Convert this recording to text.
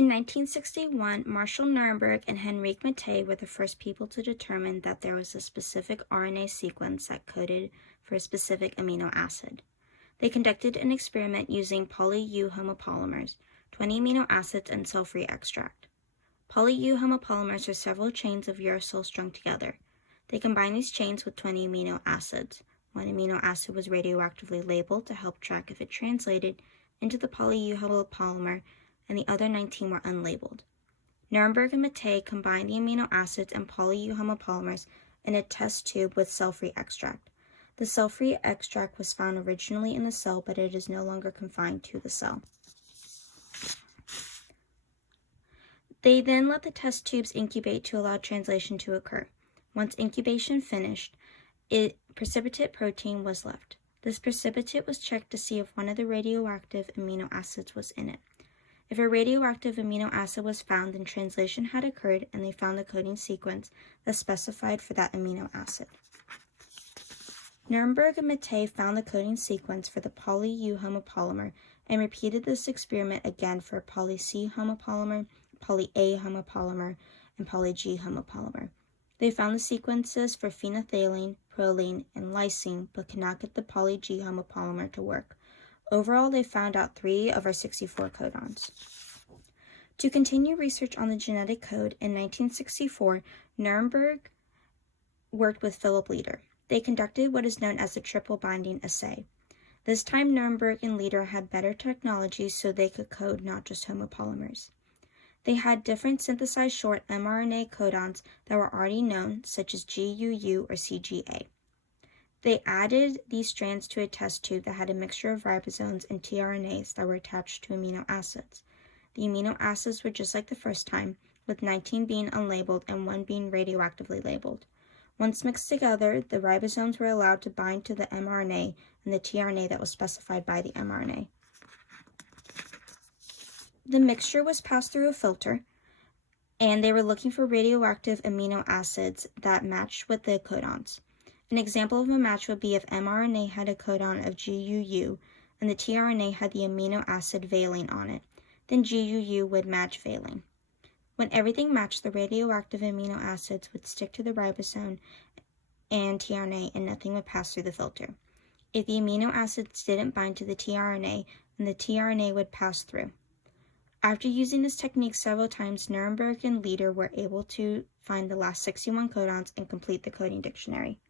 In 1961, Marshall Nirenberg and Henrique Mattei were the first people to determine that there was a specific RNA sequence that coded for a specific amino acid. They conducted an experiment using poly-U homopolymers, 20 amino acids, and cell-free extract. Poly-U homopolymers are several chains of uracil strung together. They combined these chains with 20 amino acids. One amino acid was radioactively labeled to help track if it translated into the poly-U homopolymer, and the other 19 were unlabeled. Nirenberg and Mattei combined the amino acids and poly-U homopolymers in a test tube with cell-free extract. The cell-free extract was found originally in the cell, but it is no longer confined to the cell. They then let the test tubes incubate to allow translation to occur. Once incubation finished, precipitate protein was left. This precipitate was checked to see if one of the radioactive amino acids was in it. If a radioactive amino acid was found, then translation had occurred and they found the coding sequence that's specified for that amino acid. Nirenberg and Mattei found the coding sequence for the poly-U homopolymer and repeated this experiment again for poly-C homopolymer, poly-A homopolymer, and poly-G homopolymer. They found the sequences for phenolphthalein, proline, and lysine, but could not get the poly-G homopolymer to work. Overall, they found out 3 of our 64 codons. To continue research on the genetic code, in 1964, Nirenberg worked with Philip Leiter. They conducted what is known as the triple binding assay. This time, Nirenberg and Leiter had better technology so they could code not just homopolymers. They had different synthesized short mRNA codons that were already known, such as GUU or CGA. They added these strands to a test tube that had a mixture of ribosomes and tRNAs that were attached to amino acids. The amino acids were just like the first time, with 19 being unlabeled and 1 being radioactively labeled. Once mixed together, the ribosomes were allowed to bind to the mRNA and the tRNA that was specified by the mRNA. The mixture was passed through a filter, and they were looking for radioactive amino acids that matched with the codons. An example of a match would be if mRNA had a codon of GUU and the tRNA had the amino acid valine on it, then GUU would match valine. When everything matched, the radioactive amino acids would stick to the ribosome and tRNA and nothing would pass through the filter. If the amino acids didn't bind to the tRNA, then the tRNA would pass through. After using this technique several times, Nirenberg and Leiter were able to find the last 61 codons and complete the coding dictionary.